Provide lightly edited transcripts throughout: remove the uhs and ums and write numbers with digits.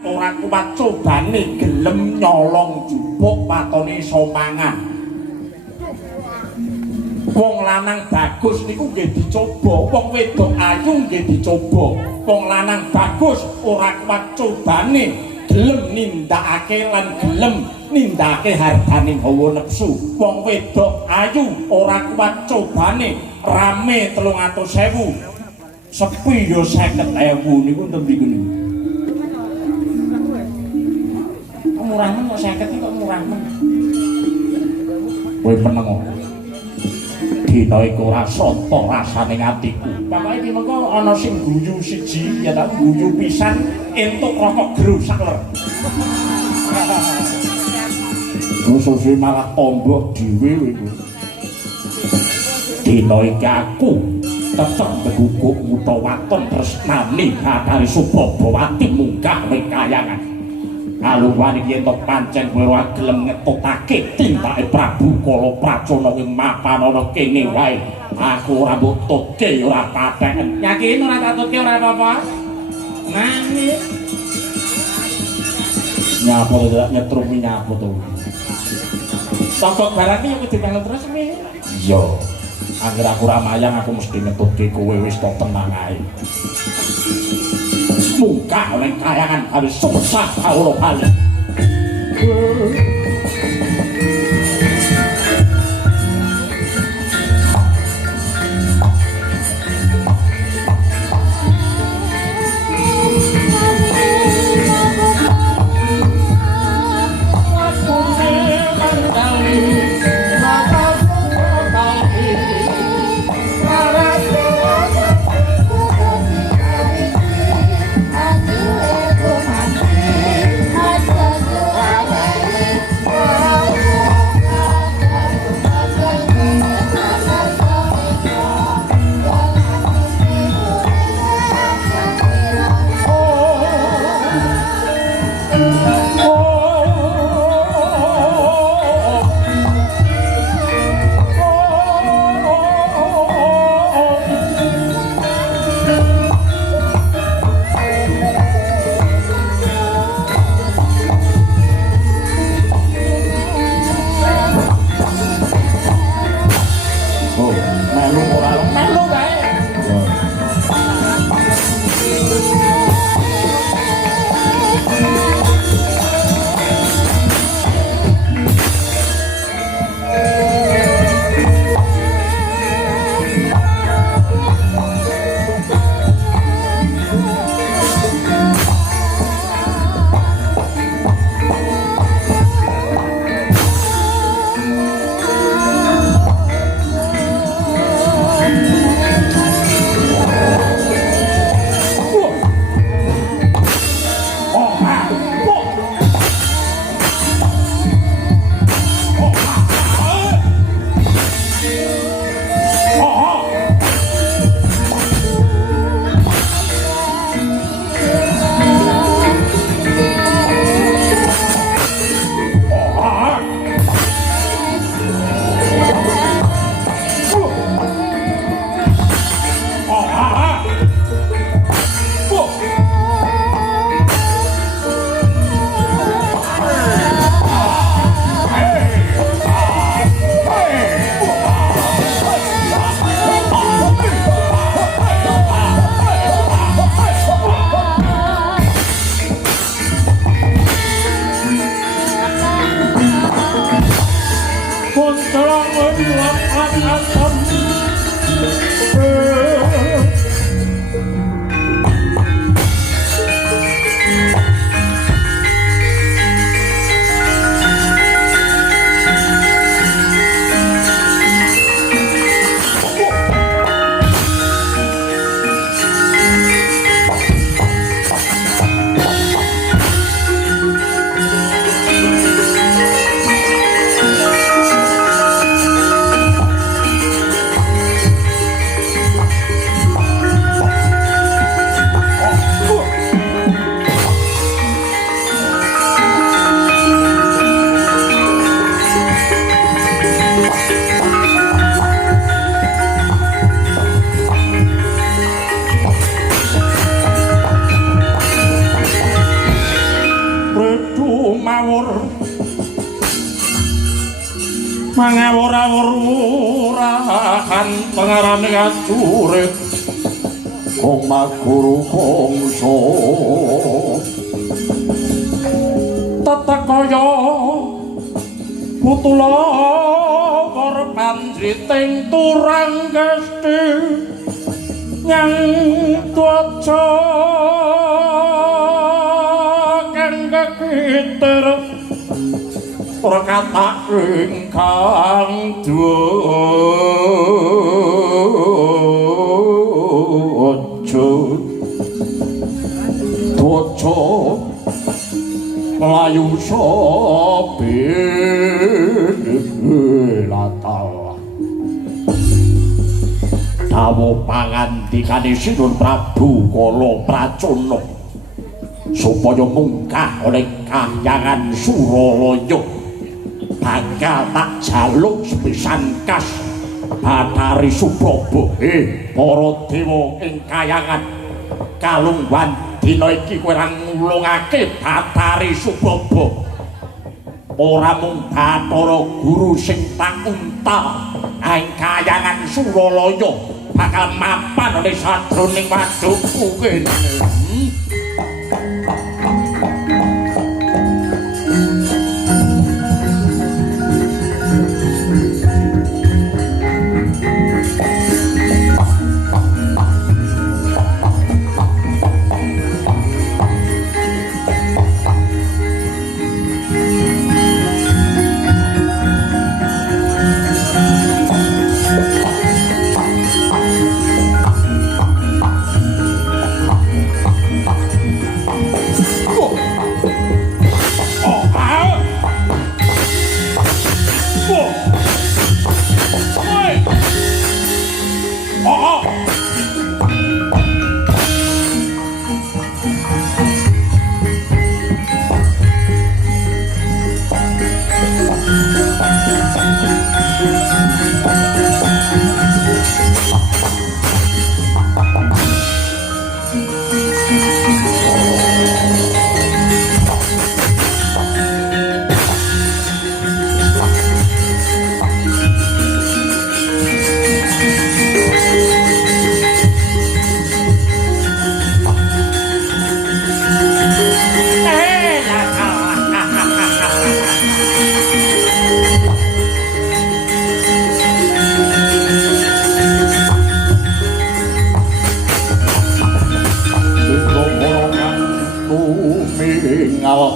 ora kuat cobane gelem nyolong jupuk patone iso mangan. Wong lanang bagus niku nggih dicoba, wong wedok ayu nggih dicoba. Wong lanang bagus ora kuat cobane gelem nindakake lan gelem nindakake hartane hawa nepsu. Wong wedok ayu ora kuat cobane rame 300.000. Sepi yo 50.000 niku enten mriku niku. Murah men kok 50 kok murah men. Kowe meneng kok. Dina iku ora sata rasane atiku. Pokoke iki mengko ana sing guyu siji ya ta guyu pisan entuk rokok gru sakler. Terus malah tombok dhewe iku. Dina iki aku tetep beguguk mutawaton tresnani Bathari Suprabawati munggah wekayangan. Kaluwan iki ento pancen kowe ora gelem ngetutake tindake Prabu Kalapracana ing mapan ana kene wae. Aku ora mbok tutke ora patek. Yakin ora tak tutke ora apa-apa? Nangis. Nyapa to nyetrumi nyapa to. Tokok barang iki kudu melu terus mi. Iya. Angger aku ora mayang aku mesti ngetutke kowe wis tok tenang ae. Muka oleh kayangan harus susah Allah balik. mangawur mangawur-awurahan pengarane kacurit kong maguru kongso tetek kaya putula korban riting turang gesti yang tuaca kang kekitir ora kata ingkang tuaca melayu sopilatala dawa pangandikane Sinun Prabu Kala Pracana supaya mungkah oleh kahyangan Suralaya bakal tak jaluk sepisan kas Bathari Supraba para dewa ing kahyangan kalungguhan dina iki kowe ra ngulungake Bathari Supraba ora mung Bathara Guru sing tak unta ing kahyangan Suralaya bakal mapan oleh sadroning wadukku kene.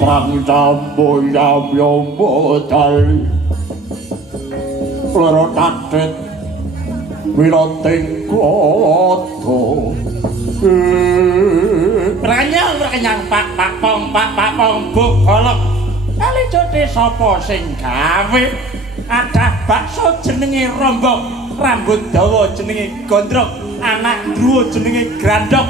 Prang cambo yam yam bodal loro tatet wiloting kloto Ranyang pak pong buk golok kali jote sapa sing gawe ada bakso jenenge rombok rambut dawa jenenge gondrong anak druwa jenenge grandok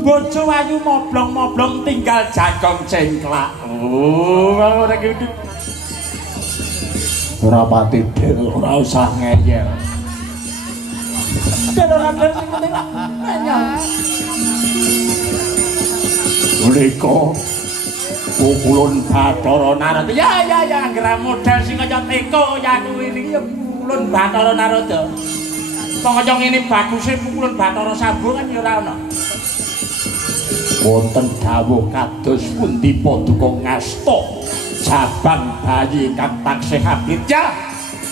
bojo ayu moblong-moblong tinggal jagong cengklak. Oh, ora gitu. Ora pati den ora usah ngeyel. Den ora den sing penting ngeyel. Mriko Kulun Bathara Narada. Ya anggere model sing kaya teko ya kuwi iki ya Kulun Bathara Narada. Kok kaya ngene baguse Kulun Bathara Sambo kan ya ora ana. Wonten dawuh kados pundi paduka ngasta jabang bayi kang taksih abid ya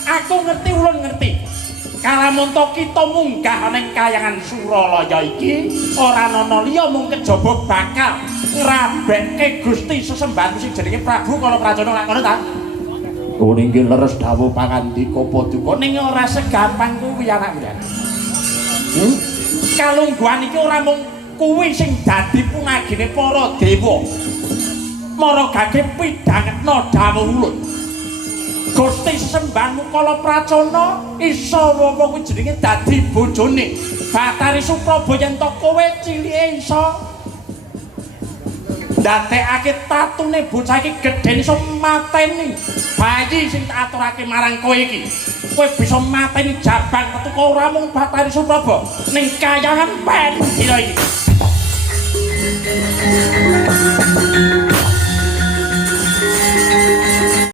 aku ngerti ulun ngerti kalamunta kita munggah ning kahyangan Suralaya iki ora ana liya mung kejaba bakal ngrabekke Gusti sesembahan sing jenenge Prabu Kala Pracana lak ngono ta oh nggih leres dawuh pangandika paduka ning ora segampang kuwi anak-anak kalungguhan iki ora mung kuwi sing dadi punagine para dewa maragake pidhangetna dawuh ulun Gusti sesembahanmu Kala Pracana isa apa kuwi jenenge dadi bojone Bathari Supraba yen to kowe cilike isa ndadekake tatune bocah iki gedhen iso mateni bayi sing tak aturake marang kowe iki kowe bisa mateni jabang metu ora mung Bathari Supraba ning kahyangan pen dina iki